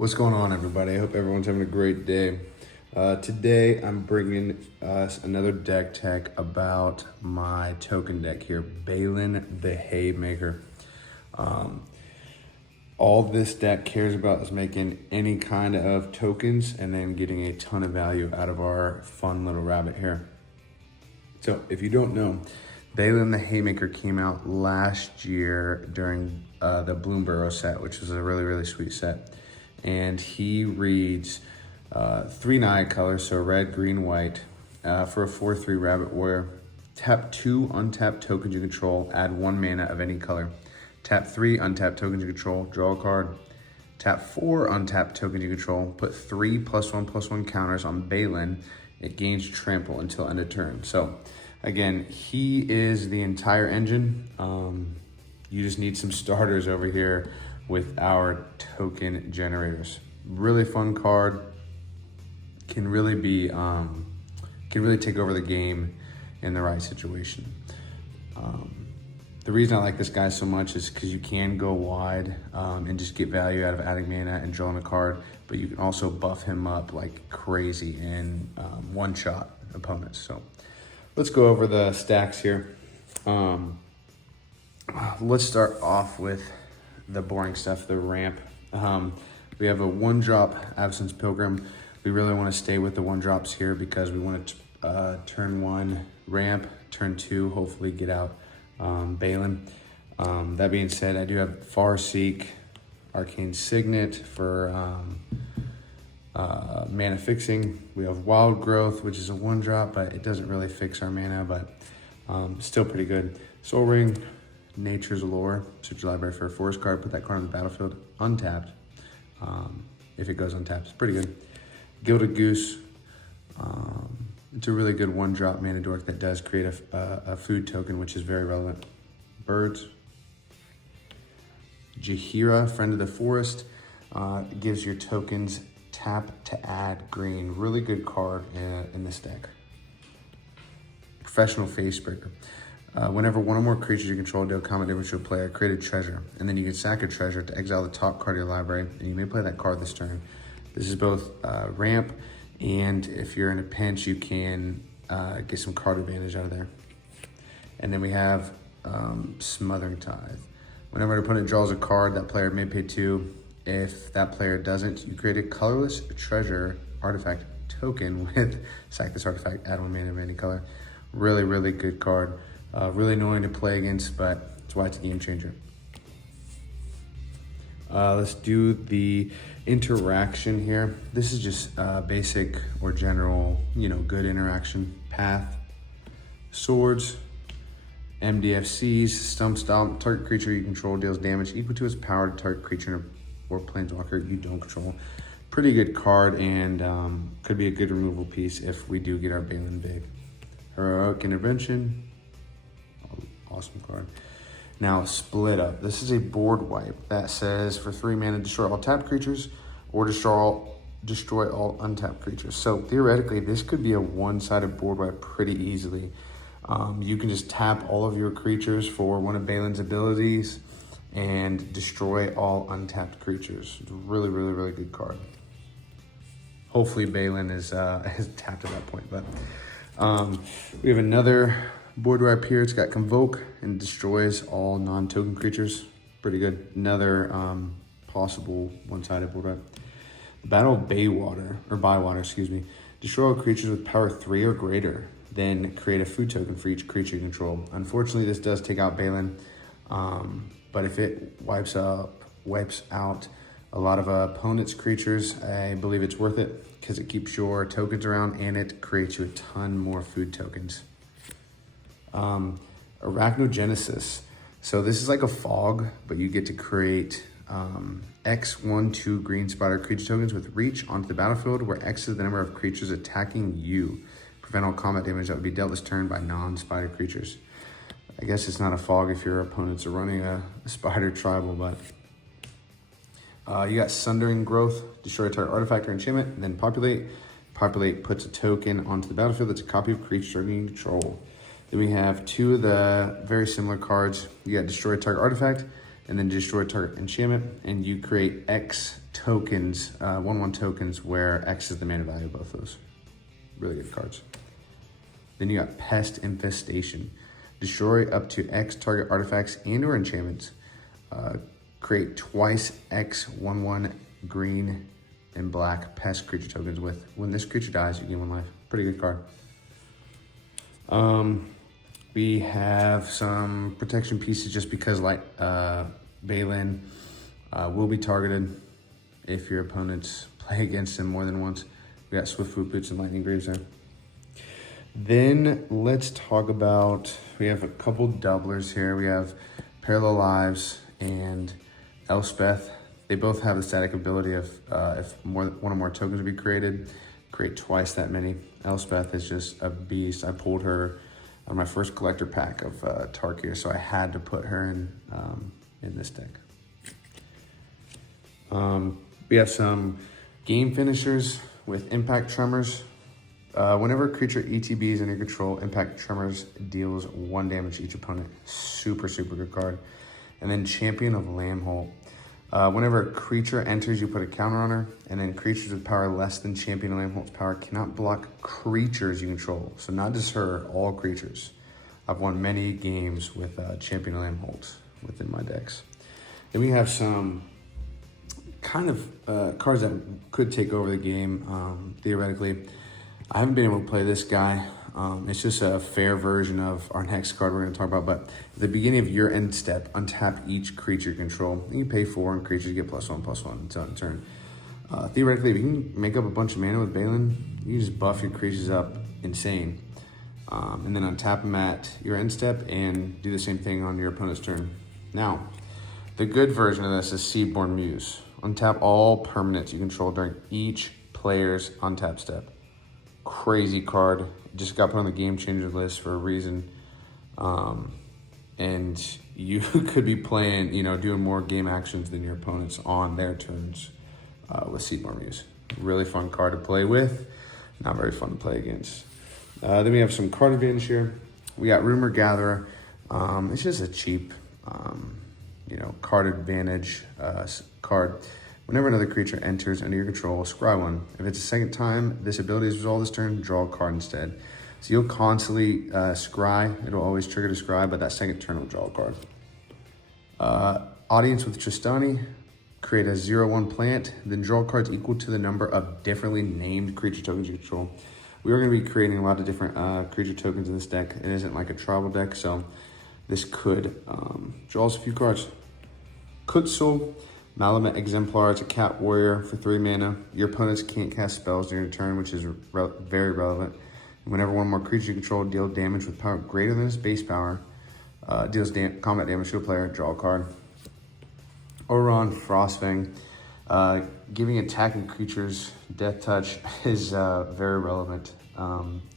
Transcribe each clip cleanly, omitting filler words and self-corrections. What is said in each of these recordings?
What's going on, everybody? I hope everyone's having a great day. Today, I'm bringing us another deck tech about my token deck here, Baylen the Haymaker. All this deck cares about is making any kind of tokens and then getting a ton of value out of our fun little rabbit here. So if you don't know, Baylen the Haymaker came out last year during the Bloomburrow set, which was a really, really sweet set. And he reads 3 Naya colors, so red, green, white, for a 4/3 Rabbit Warrior. Tap 2 untapped tokens you control, add 1 mana of any color. Tap 3 untapped tokens you control, draw a card. Tap 4 untapped tokens you control, put 3 +1/+1 counters on Baylen. It gains trample until end of turn. So again, he is the entire engine. You just need some starters over here with our token generators. Really fun card. Can really be, can really take over the game in the right situation. The reason I like this guy so much is because you can go wide and just get value out of adding mana and drawing a card, but you can also buff him up like crazy and one-shot opponents. So let's go over the stacks here. Let's start off with the boring stuff, the ramp. We have a 1-drop Absence Pilgrim. We really want to stay with the 1-drops here because we want to turn 1 ramp, turn 2 hopefully get out Baylen. That being said, I do have Farseek, Arcane Signet for mana fixing. We have Wild Growth, which is a 1-drop, but it doesn't really fix our mana, but still pretty good. Soul Ring, Nature's Allure, search your library for a forest card, put that card on the battlefield untapped. If it goes untapped, it's pretty good. Gilded Goose, it's a really good 1-drop mana dork that does create a food token, which is very relevant. Birds, Jaheira, Friend of the Forest, gives your tokens tap to add green. Really good card in this deck. Professional Facebreaker. Whenever one or more creatures you control deal combat damage to a player, create a treasure, and then you can sack a treasure to exile the top card of your library, and you may play that card this turn. This is both ramp, and if you're in a pinch, you can get some card advantage out of there. And then we have Smothering Tithe. Whenever an opponent draws a card, that player may pay 2. If that player doesn't, you create a colorless treasure artifact token with sack this artifact, add 1 mana of any color. Really, really good card. Really annoying to play against, but that's why it's a game changer. Let's do the interaction here. This is just basic or general, good interaction. Path, Swords, MDFCs, Stomp. Target creature you control deals damage equal to its power to target creature or planeswalker you don't control. Pretty good card, and could be a good removal piece if we do get our Baylen big. Heroic Intervention. Awesome card. Now, Split Up. This is a board wipe that says for 3 mana, destroy all tapped creatures or destroy all untapped creatures. So theoretically, this could be a one-sided board wipe pretty easily. You can just tap all of your creatures for one of Baylen's abilities and destroy all untapped creatures. It's a really, really, really good card. Hopefully Baylen is tapped at that point, but we have another board wipe here. It's got Convoke and destroys all non-token creatures. Pretty good. Another possible one-sided board wipe. Battle of Bywater, excuse me. Destroy all creatures with power 3 or greater. Then create a food token for each creature you control. Unfortunately, this does take out Baylen, but if it wipes out a lot of opponents' creatures, I believe it's worth it because it keeps your tokens around and it creates you a ton more food tokens. Arachnogenesis. So this is like a fog, but you get to create X1/2 green spider creature tokens with reach onto the battlefield, where X is the number of creatures attacking you. Prevent all combat damage that would be dealt this turn by non-spider creatures. I guess it's not a fog if your opponents are running a spider tribal, but you got Sundering Growth, destroy a target artifact or enchantment, and then populate. Populate puts a token onto the battlefield that's a copy of creature you control. Then we have 2 of the very similar cards. You got destroy a target artifact, and then destroy target enchantment, and you create X tokens, 1/1 tokens, where X is the mana value of both those. Really good cards. Then you got Pest Infestation. Destroy up to X target artifacts and or enchantments. Create twice X 1/1 green and black pest creature tokens with. When this creature dies, you gain 1 life. Pretty good card. We have some protection pieces just because like Baylen will be targeted if your opponents play against him more than once. We got Swiftfoot Boots and Lightning Greaves there. Then let's talk about, we have a couple doublers here. We have Parallel Lives and Elspeth. They both have the static ability of if one or more tokens would be created, create twice that many. Elspeth is just a beast. I pulled her on my first collector pack of Tarkir, so I had to put her in this deck. We have some game finishers with Impact Tremors. Whenever a creature ETBs under your control, Impact Tremors deals 1 damage to each opponent. Super, super good card. And then Champion of Lambholt. Whenever a creature enters, you put a counter on her, and then creatures with power less than Champion of Lambholt's power cannot block creatures you control. So not just her, all creatures. I've won many games with Champion of Lambholt within my decks. Then we have some kind of cards that could take over the game, theoretically. I haven't been able to play this guy. It's just a fair version of our next card we're going to talk about. But at the beginning of your end step, untap each creature you control. You pay 4 and creatures get +1/+1 until end turn. Theoretically, if you can make up a bunch of mana with Baylen, you can just buff your creatures up insane. And then untap them at your end step and do the same thing on your opponent's turn. Now, the good version of this is Seedborn Muse. Untap all permanents you control during each player's untap step. Crazy card. Just got put on the game changer list for a reason. And you could be playing, doing more game actions than your opponents on their turns with Seedborn Muse. Really fun card to play with. Not very fun to play against. Then we have some card advantage here. We got Rumor Gatherer. It's just a cheap, card advantage card. Whenever another creature enters under your control, scry 1. If it's a second time this ability is resolved this turn, draw a card instead. So you'll constantly scry. It'll always trigger to scry, but that second turn will draw a card. Audience with Tristani. Create a 0/1 plant, then draw cards equal to the number of differently named creature tokens you control. We are going to be creating a lot of different creature tokens in this deck. It isn't like a tribal deck, so this could draw us a few cards. Kutsul. Malamet Exemplar, it's a cat warrior for 3 mana. Your opponents can't cast spells during your turn, which is very relevant. Whenever one more creature you control deals damage with power greater than its base power, deals combat damage to a player, draw a card. Oron Frostfang, giving attacking creatures death touch is very relevant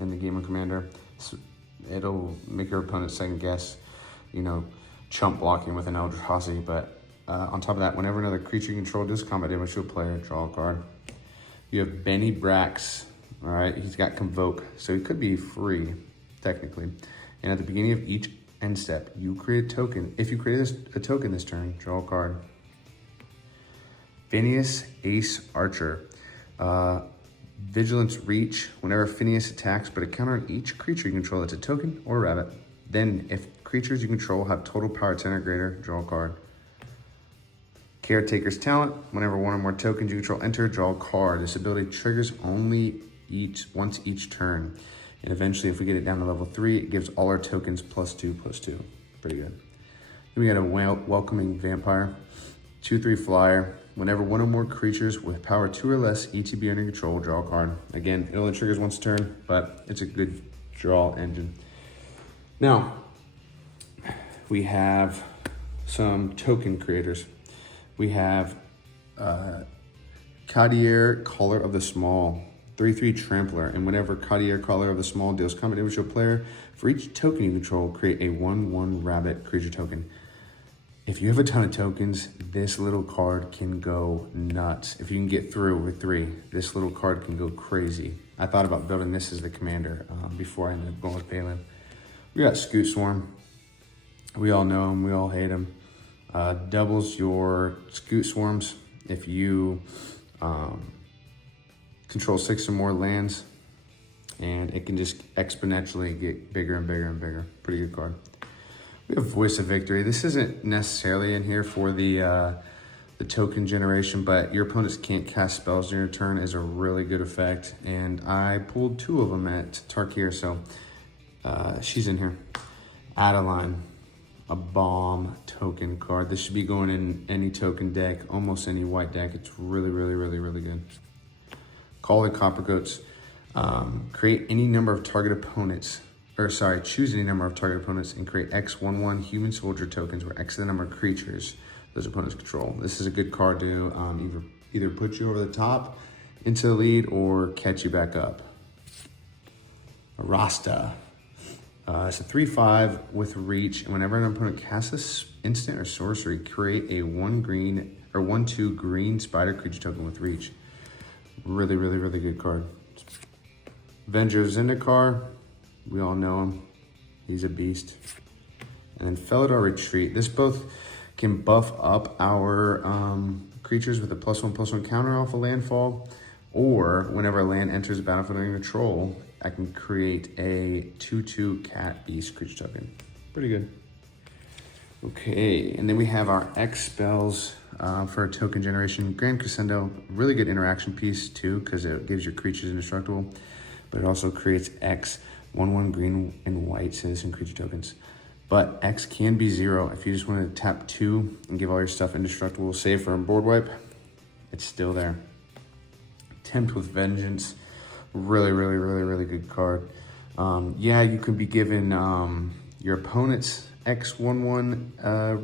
in the game of Commander. So it'll make your opponent second guess, chump blocking with an Eldrazi, but on top of that, whenever another creature you control does combat damage to a player, draw a card. You have Benny Brax. All right, he's got Convoke, so he could be free, technically. And at the beginning of each end step, you create a token. If you create a token this turn, draw a card. Phineas Ace Archer. Vigilance Reach. Whenever Phineas attacks, put a counter on each creature you control that's a token or a rabbit. Then, if creatures you control have total power 10 or greater, draw a card. Caretaker's Talent. Whenever one or more tokens you control enter, draw a card. This ability triggers only once each turn. And eventually, if we get it down to level 3, it gives all our tokens +2/+2. Pretty good. Then we got a Welcoming Vampire. 2/3 flyer. Whenever one or more creatures with power 2 or less ETB under control, draw a card. Again, it only triggers once a turn, but it's a good draw engine. Now, we have some token creators. We have Kadier, Caller of the Small, 3/3 Trampler, and whenever Kadier, Caller of the Small deals combat damage to a player, for each token you control, create a 1/1 rabbit creature token. If you have a ton of tokens, this little card can go nuts. If you can get through with 3, this little card can go crazy. I thought about building this as the commander before I ended up going with Baylen. We got Scoot Swarm. We all know him. We all hate him. Doubles your Scoot Swarms if you control 6 or more lands, and it can just exponentially get bigger and bigger and bigger. Pretty good card. We have Voice of Victory. This isn't necessarily in here for the token generation, but your opponents can't cast spells in your turn is a really good effect. And I pulled 2 of them at Tarkir, so she's in here. Adeline, a bomb token card. This should be going in any token deck, almost any white deck. It's really, really, really, really good. Call the Copper Goats. Create any number of target opponents, choose any number of target opponents and create X11 human soldier tokens where X is the number of creatures those opponents control. This is a good card to either put you over the top into the lead or catch you back up. Rasta. It's a 3/5 with reach, and whenever an opponent casts an instant or sorcery, create a 1/2 green spider creature token with reach. Really, really, really good card. Avenger Zendikar, we all know him. He's a beast. And then Felidar Retreat. This both can buff up our creatures with a +1/+1 counter off a landfall, or whenever a land enters the battlefield under control, I can create a 2/2 cat beast creature token. Pretty good. Okay, and then we have our X spells for token generation. Grand Crescendo, really good interaction piece too, because it gives your creatures indestructible, but it also creates X 1/1 green and white citizen creature tokens. But X can be 0 if you just want to tap 2 and give all your stuff indestructible, save for a board wipe. It's still there. Tempt with Vengeance, really, really, really, really good card. Yeah, you could be given your opponent's X11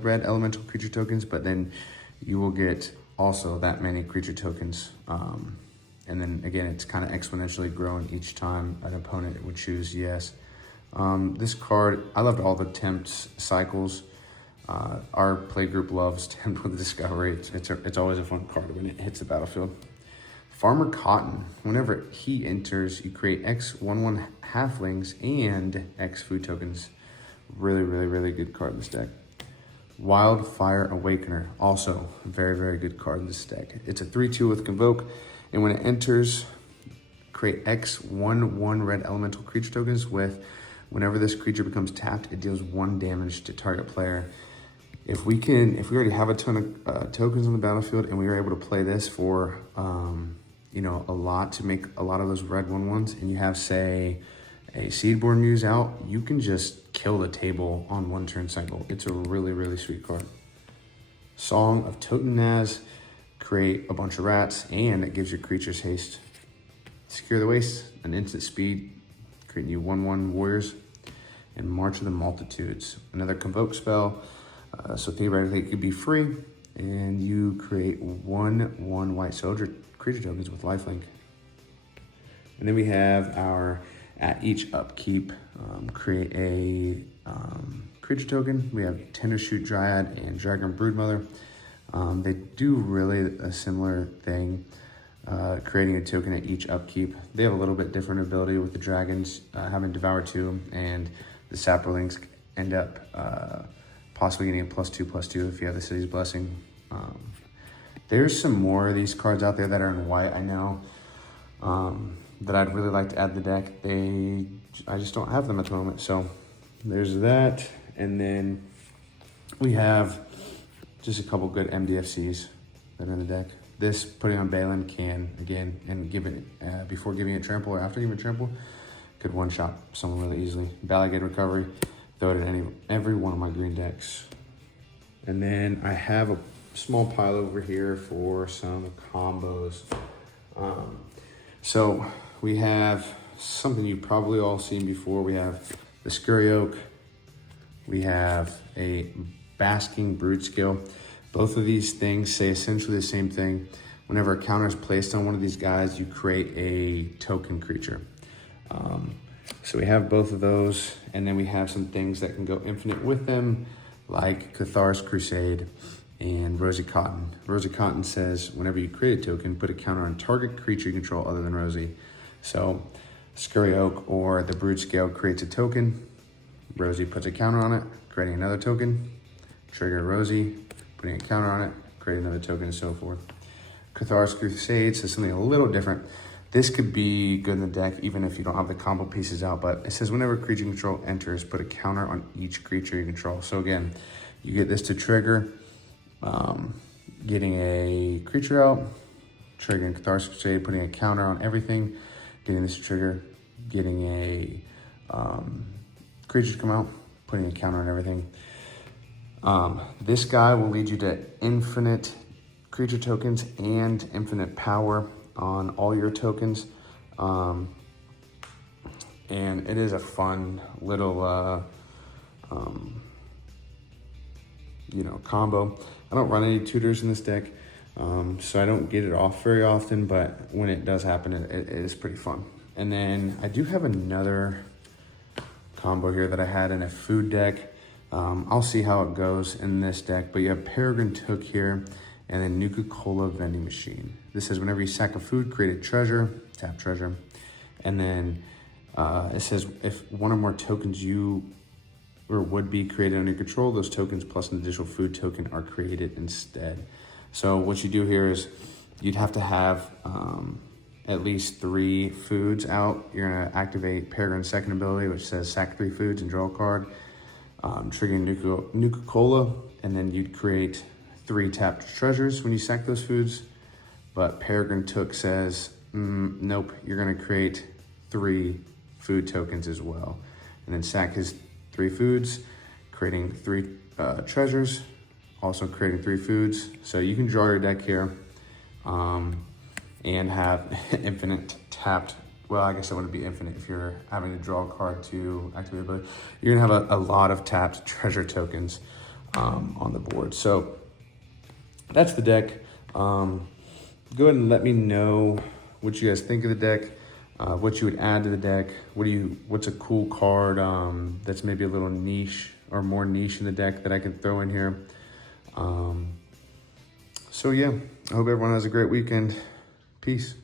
red elemental creature tokens, but then you will get also that many creature tokens. And then again, it's kind of exponentially growing each time an opponent would choose yes. This card, I loved all the Tempt cycles. Our play group loves Tempt with Discovery. It's always a fun card when it hits the battlefield. Farmer Cotton, whenever he enters, you create X11 halflings and X food tokens. Really, really, really good card in this deck. Wildfire Awakener, also a very, very good card in this deck. It's a 3/2 with Convoke, and when it enters, create X11 red elemental creature tokens with, whenever this creature becomes tapped, it deals 1 damage to target player. If we already have a ton of tokens on the battlefield and we were able to play this for, a lot to make a lot of those red 1/1s, and you have, say, a Seedborn Muse out, you can just kill the table on 1 turn cycle. It's a really, really sweet card. Song of Totenaz, create a bunch of rats, and it gives your creatures haste. Secure the Waste, an instant speed, creating you 1/1 warriors. And March of the Multitudes, another Convoke spell. So theoretically it could be free, and you create 1/1 white soldier creature tokens with lifelink. And then we have our, at each upkeep, create a creature token. We have Tendershoot Dryad and Dragon Broodmother. They do really a similar thing, creating a token at each upkeep. They have a little bit different ability with the dragons having Devour 2, and the Saprolinks end up possibly getting a +2/+2 if you have the City's Blessing. There's some more of these cards out there that are in white, I know, that I'd really like to add to the deck. I just don't have them at the moment, so there's that. And then we have just a couple good MDFCs that are in the deck. This, putting on Baylen can, again, and before giving it trample or after giving it trample, could one-shot someone really easily. Balagade Recovery, throw it at every one of my green decks. And then I have a small pile over here for some combos. So we have something you've probably all seen before. We have the Scurry Oak. We have a Basking Brood Scale. Both of these things say essentially the same thing. Whenever a counter is placed on one of these guys, you create a token creature. So we have both of those, and then we have some things that can go infinite with them, like Cathar's Crusade and Rosie Cotton. Rosie Cotton says, whenever you create a token, put a counter on target creature you control other than Rosie. So Scurry Oak or the Brood Scale creates a token. Rosie puts a counter on it, creating another token. Trigger Rosie. putting a counter on it, creating another token, and so forth. Catharsis Crusade says something a little different. This could be good in the deck even if you don't have the combo pieces out, but it says whenever creature you control enters, put a counter on each creature you control. So again, you get this to trigger, getting a creature out, triggering Catharsis Crusade, putting a counter on everything, getting this to trigger, getting a creature to come out, putting a counter on everything. This guy will lead you to infinite creature tokens and infinite power on all your tokens. And it is a fun little, combo. I don't run any tutors in this deck, so I don't get it off very often, but when it does happen, it is pretty fun. And then I do have another combo here that I had in a food deck. I'll see how it goes in this deck, but you have Peregrine Took here, and then Nuka-Cola Vending Machine. This says whenever you sack a food, create a treasure, tap treasure. And then it says if one or more tokens you or would be created under your control, those tokens plus an additional food token are created instead. So what you do here is you'd have to have at least 3 foods out. You're gonna activate Peregrine's second ability, which says sack 3 foods and draw a card, triggering Nuka-Cola, and then you'd create 3 tapped treasures when you sack those foods. But Peregrine Took says, nope, you're gonna create 3 food tokens as well. And then sack his 3 foods, creating 3 treasures, also creating 3 foods. So you can draw your deck here and have infinite tapped. Well, I guess it wouldn't be infinite if you're having to draw a card to activate the ability. You're gonna have a lot of tapped treasure tokens on the board. So that's the deck. Go ahead and let me know what you guys think of the deck, what you would add to the deck. What's a cool card that's maybe a little niche or more niche in the deck that I could throw in here. So yeah, I hope everyone has a great weekend. Peace.